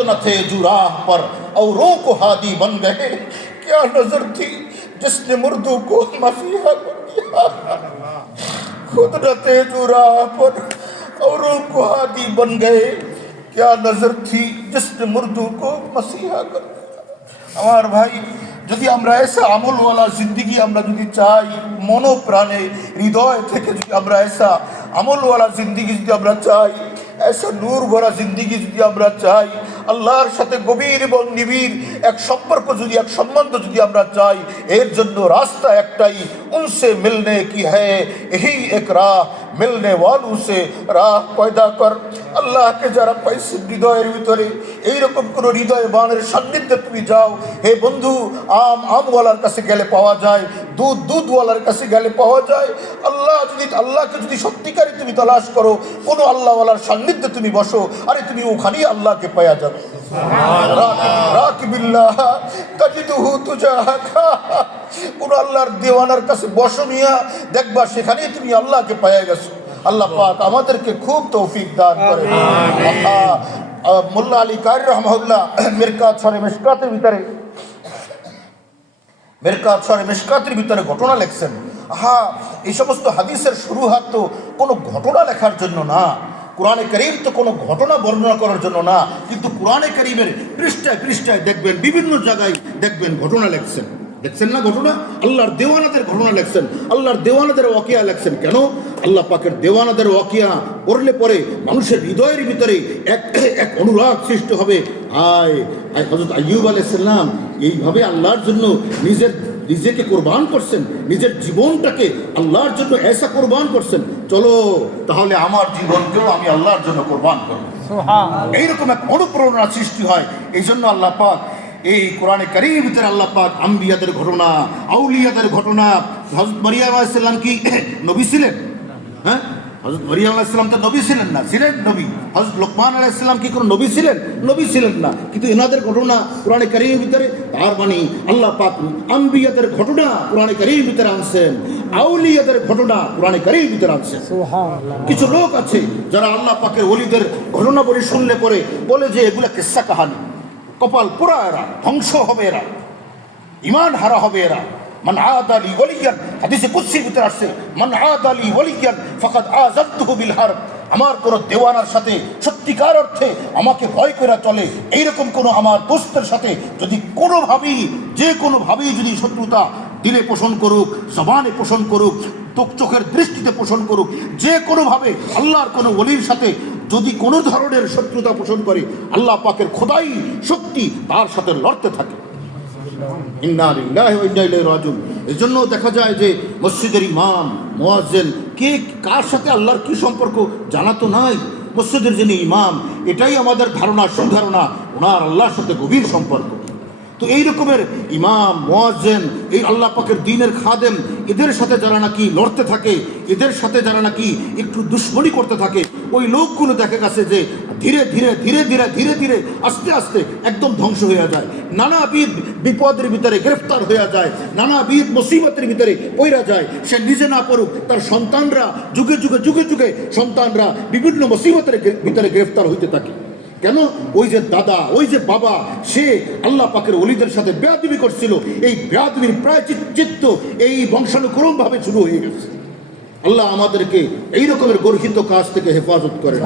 खुद न थे जो राह पर औरों को हादी बन गए। क्या नजर थी जिसने मुर्दों को मसीहा कर दिया। खुद न थे जो राह पर औरों को हादी बन गए। क्या नजर थी जिसने मुर्दों को मसीहा कर दिया। আমার ভাই, যদি আমরা এসা আমলওয়ালা জিন্দিগি আমরা যদি চাই, মনো প্রাণে হৃদয় থেকে যদি আমরা এসা আমলওয়ালা জিন্দিগি যদি আমরা চাই, এসা নূর ভরা জিন্দিগি যদি আমরা চাই, আল্লাহর সাথে গভীর এবং নিবিড় এক সম্পর্ক যদি, এক সম্বন্ধ যদি আমরা চাই, এর জন্য রাস্তা একটাই, উনসে মিলনে কি হ্যায় यही एक राह, মিলনে ওয়ালু সে রাহ পয়দা কর। আল্লাহকে যারা পাইছে হৃদয়ের ভিতরে, এইরকম কোন হৃদয়বানের সান্নিধ্যে তুমি যাও। হে বন্ধু, আমওয়ালার কাছে গেলে পাওয়া যায়, দুধওয়ালার কাছে গেলে পাওয়া যায়। আল্লাহকে যদি সত্যিকারই তুমি তালাশ করো, কোনো আল্লাহওয়ালার সান্নিধ্যে তুমি বসো, আরে তুমি ওখানেই আল্লাহকে পাওয়া যাবে। রাকিবিল্লাহ তাজিদুহু তুজাহাকা। কোন আল্লাহর দেওয়ানার কাছে বসো মিয়া, দেখবা সেখানেই তুমি আল্লাহকে পাওয়া গেছো। আল্লাহ পাক আমাদেরকে খুব তৌফিক দান করে। মোল্লা আলী কারি রহমাহুল্লাহ মিরকাত শরে মিশকাতের ভিতরে ঘটনা লেখছেন। এই সমস্ত হাদিসের শুরুহাত তো কোনো ঘটনা লেখার জন্য না, কোরআনে কারীম তো কোনো ঘটনা বর্ণনা করার জন্য না, কিন্তু কোরআনে কারীমের পৃষ্ঠায় পৃষ্ঠায় দেখবেন, বিভিন্ন জায়গায় দেখবেন ঘটনা লেখছেন। দেখছেন না ঘটনা? আল্লাহর দেওয়ানাদের ঘটনা লেখছেন, আল্লাহর দেওয়ানাদের ওয়াকিয়া লেখছেন। কেন? আল্লাহ পাকের দেওয়ানাদের ওয়াকিয়া পড়লে পরে মানুষের হৃদয়ের ভিতরে এক অনুরাগ সৃষ্টি হবে। হযরত আইয়ুব আলাইহিস সালাম এইভাবে আল্লাহর জন্য নিজেকে কোরবান করছেন, নিজের জীবনটাকে আল্লাহর জন্য এসা কোরবান করছেন। চলো তাহলে আমার জীবনকেও আমি আল্লাহর জন্য কোরবান করব। এইরকম এক অনুপ্রেরণা সৃষ্টি হয়। এই জন্য আল্লাহ পাক এই কোরআনে কারীমের ভিতরে আল্লাহ পাক আম্বিয়াদের ঘটনা, আউলিয়াদের ঘটনা। হযরত মারিয়াম আলাইহিস সালাম কি নবী ছিলেন? হ্যাঁ, হযরত মারিয়াম আলাইহিস সালাম তো নবী ছিলেন না, ছিলেন নবী। হযরত লোকমান আলাইহিস সালাম কি কোনো নবী ছিলেন? নবী ছিলেন না, কিন্তু এনাদের ঘটনা কোরআনে কারীমের ভিতরে। তার মানে আল্লাহ পাক আম্বিয়াদের ঘটনা কোরআনে কারীমের ভিতরে আনছেন, আউলিয়াদের ঘটনা কোরআনে কারীমের ভিতরে আনছেন। সুবহানাল্লাহ। কিছু লোক আছে যারা আল্লাহ পাকের ওলিদের ঘটনা বলে শুনলে পরে বলে যে এগুলা কিস্সা কাহানি, কপাল পোড়া এরা, ধ্বংস হবে এরা, ইমান হারা হবে এরা। মান আদালি ওয়ালিয়ান, হাদিসে কুদসির ভিতরে আসছে, মান আদালি ওয়ালিয়ান ফাকাদ আযানতুহু বিল হারব। আমার কোন দেওয়ানার সাথে সত্যিকার অর্থে আমাকে ভয় করে চলে, এইরকম কোন আমার দোস্তের সাথে যদি কোনোভাবেই, যে কোনোভাবেই যদি শত্রুতা দিলে পোষণ করুক, জবানে পোষণ করুক, চোখের দৃষ্টিতে পোষণ করুক, যে কোনোভাবে আল্লাহর কোনো ওলির সাথে যদি কোনো ধরনের শত্রুতা পোষণ করে, আল্লাহ পাকের খোদাই শক্তি তার সাথে লড়তে থাকে। ইন্না লিল্লাহি ওয়া ইন্না ইলাইহি রাজিউন। এজন্য দেখা যায় যে মসজিদের ইমাম, মুয়াজ্জিন কে কার সাথে আল্লাহর কি সম্পর্ক জানা তো নাই। মসজিদের যিনি ইমাম, এটাই আমাদের ধারণা, সুধারণা, ওনার আল্লাহর সাথে গভীর সম্পর্ক। তো এই রকমের ইমাম, মুয়াজ্জিন, এই আল্লাহ পাকের দ্বীনের খাদেম, এদের সাথে যারা নাকি লড়তে থাকে, এদের সাথে যারা নাকি একটু দুশ্মনী করতে থাকে, ওই লোকগুলো দেখা গেছে যে ধীরে ধীরে ধীরে ধীরে ধীরে ধীরে আস্তে আস্তে একদম ধ্বংস হয়ে যায়, নানাবিধ বিপদের ভিতরে গ্রেফতার হয়ে যায়, নানাবিধ মুসিবতের ভিতরে পইরা যায়। সে নিজে না পড়ুক, তার সন্তানরা যুগে যুগে যুগে যুগে সন্তানরা বিভিন্ন মুসিবতের ভিতরে গ্রেফতার হইতে থাকে। কেন? ওই যে দাদা, ওই যে বাবা, সে আল্লাহ পাকের ওলিদের সাথে বেয়াদবি করছিল। এই বেয়াদবির প্রায় চিত্ত এই বংশানুক্রম ভাবে শুরু হয়ে গেছে। আল্লাহ আমাদেরকে এই রকমের গর্হিত কাজ থেকে হেফাজত করেন।